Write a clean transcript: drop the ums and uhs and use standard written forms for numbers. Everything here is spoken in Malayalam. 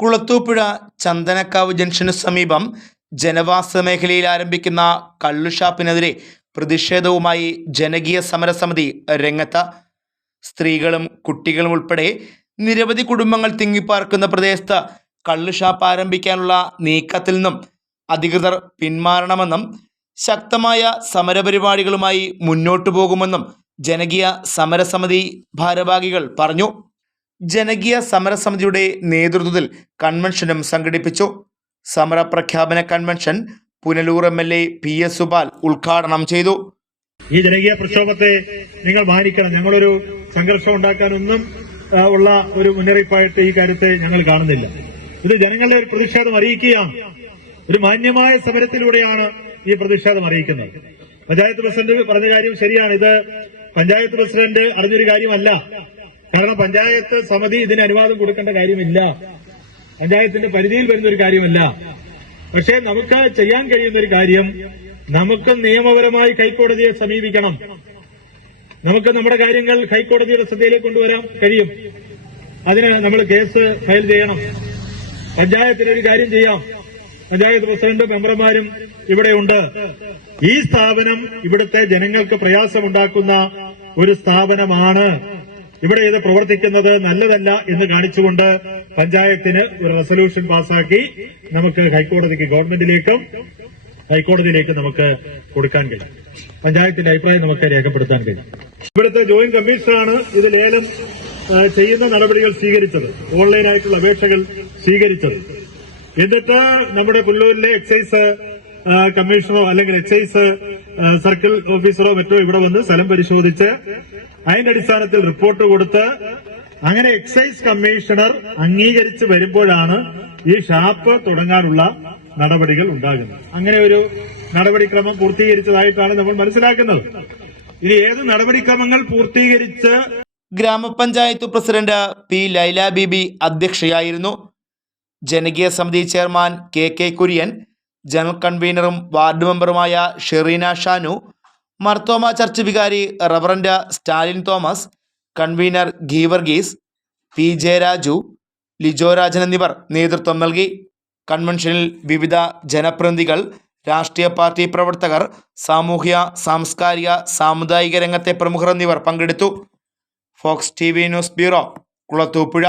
കുളത്തൂപ്പുഴ ചന്ദനക്കാവ് ജംഗ്ഷനു സമീപം ജനവാസ മേഖലയിൽ ആരംഭിക്കുന്ന കള്ളുഷാപ്പിനെതിരെ പ്രതിഷേധവുമായി ജനകീയ സമരസമിതി രംഗത്ത്. സ്ത്രീകളും കുട്ടികളും ഉൾപ്പെടെ നിരവധി കുടുംബങ്ങൾ തിങ്ങിപ്പാർക്കുന്ന പ്രദേശത്ത് കള്ളുഷാപ്പ് ആരംഭിക്കാനുള്ള നീക്കത്തിൽ നിന്നും അധികൃതർ പിന്മാറണമെന്നും ശക്തമായ സമരപരിപാടികളുമായി മുന്നോട്ടു പോകുമെന്നും ജനകീയ സമരസമിതി ഭാരവാഹികൾ പറഞ്ഞു. ജനകീയ സമരസമിതിയുടെ നേതൃത്വത്തിൽ കൺവെൻഷനും സംഘടിപ്പിച്ചു. സമരപ്രഖ്യാപന convention Punalur MLA PS Supal ഉദ്ഘാടനം ചെയ്തു. ഈ ജനകീയ പ്രക്ഷോഭത്തെ നിങ്ങൾ മാനിക്കണം. ഞങ്ങളൊരു സംഘർഷം ഉണ്ടാക്കാനൊന്നും ഉള്ള ഒരു മുന്നറിയിപ്പായിട്ട് ഈ കാര്യത്തെ ഞങ്ങൾ കാണുന്നില്ല. ഇത് ജനങ്ങളുടെ ഒരു പ്രതിഷേധം അറിയിക്കുകയാണ്. ഒരു മാന്യമായ സമരത്തിലൂടെയാണ് ഈ പ്രതിഷേധം അറിയിക്കുന്നത്. പഞ്ചായത്ത് പ്രസിഡന്റ് പറഞ്ഞ കാര്യം ശരിയാണ്. ഇത് പഞ്ചായത്ത് പ്രസിഡന്റ് അറിഞ്ഞൊരു കാര്യമല്ല. കാരണം പഞ്ചായത്ത് സമിതി ഇതിന് അനുവാദം കൊടുക്കേണ്ട കാര്യമില്ല. പഞ്ചായത്തിന്റെ പരിധിയിൽ വരുന്ന ഒരു കാര്യമല്ല. പക്ഷേ നമുക്ക് ചെയ്യാൻ കഴിയുന്ന ഒരു കാര്യം, നമുക്ക് നിയമപരമായി ഹൈക്കോടതിയെ സമീപിക്കണം. നമുക്ക് നമ്മുടെ കാര്യങ്ങൾ ഹൈക്കോടതിയുടെ ശ്രദ്ധയിലേക്ക് കൊണ്ടുവരാൻ കഴിയും. അതിന് നമ്മൾ കേസ് ഫയൽ ചെയ്യണം. പഞ്ചായത്തിനൊരു കാര്യം ചെയ്യാം. പഞ്ചായത്ത് പ്രസിഡന്റും മെമ്പർമാരും ഇവിടെയുണ്ട്. ഈ സ്ഥാപനം ഇവിടുത്തെ ജനങ്ങൾക്ക് പ്രയാസമുണ്ടാക്കുന്ന ഒരു സ്ഥാപനമാണ്. ഇവിടെ ഇത് പ്രവർത്തിക്കുന്നത് നല്ലതല്ല എന്ന് കാണിച്ചുകൊണ്ട് പഞ്ചായത്തിന് ഒരു റെസൊല്യൂഷൻ പാസാക്കി നമുക്ക് ഹൈക്കോടതിക്ക്, ഗവൺമെന്റിലേക്കും ഹൈക്കോടതിയിലേക്കും നമുക്ക് കൊടുക്കാൻ കഴിയും. പഞ്ചായത്തിന്റെ അഭിപ്രായം നമുക്ക് രേഖപ്പെടുത്താൻ കഴിയും. ഇവിടുത്തെ ജോയിന്റ് കമ്മീഷണറാണ് ഇത് ലേലം ചെയ്യുന്ന നടപടികൾ സ്വീകരിച്ചത്, ഓൺലൈനായിട്ടുള്ള അപേക്ഷകൾ സ്വീകരിച്ചത്. എന്നിട്ട് നമ്മുടെ പുല്ലൂരിലെ എക്സൈസ് കമ്മീഷണറോ അല്ലെങ്കിൽ എക്സൈസ് സർക്കിൾ ഓഫീസറോ മറ്റോ ഇവിടെ വന്ന് സ്ഥലം പരിശോധിച്ച് അതിന്റെ അടിസ്ഥാനത്തിൽ റിപ്പോർട്ട് കൊടുത്ത് അങ്ങനെ എക്സൈസ് കമ്മീഷണർ അംഗീകരിച്ച് വരുമ്പോഴാണ് ഈ ഷാപ്പ് തുടങ്ങാനുള്ള നടപടികൾ ഉണ്ടാകുന്നത്. അങ്ങനെ ഒരു നടപടിക്രമം പൂർത്തീകരിച്ചതായിട്ടാണ് നമ്മൾ മനസ്സിലാക്കുന്നത്. ഇനി ഏത് നടപടിക്രമങ്ങൾ പൂർത്തീകരിച്ച് ഗ്രാമപഞ്ചായത്ത് പ്രസിഡന്റ് P. ലൈല ബീബി അധ്യക്ഷയായിരുന്നു. ജനകീയ സമിതി ചെയർമാൻ KK കുര്യൻ, ജനറൽ കൺവീനറും വാർഡ് മെമ്പറുമായ ഷെറീന ഷാനു, മർത്തോമ ചർച്ച് വികാരി reverend Stalin Thomas, convener Geevarghese, P. Jayaraju, Lijo Rajan എന്നിവർ നേതൃത്വം നൽകി. കൺവെൻഷനിൽ വിവിധ ജനപ്രതിനിധികൾ, രാഷ്ട്രീയ പാർട്ടി പ്രവർത്തകർ, സാമൂഹ്യ സാംസ്കാരിക സാമുദായിക രംഗത്തെ പ്രമുഖർ എന്നിവർ പങ്കെടുത്തു. Fox TV news bureau, Kulathupuzha.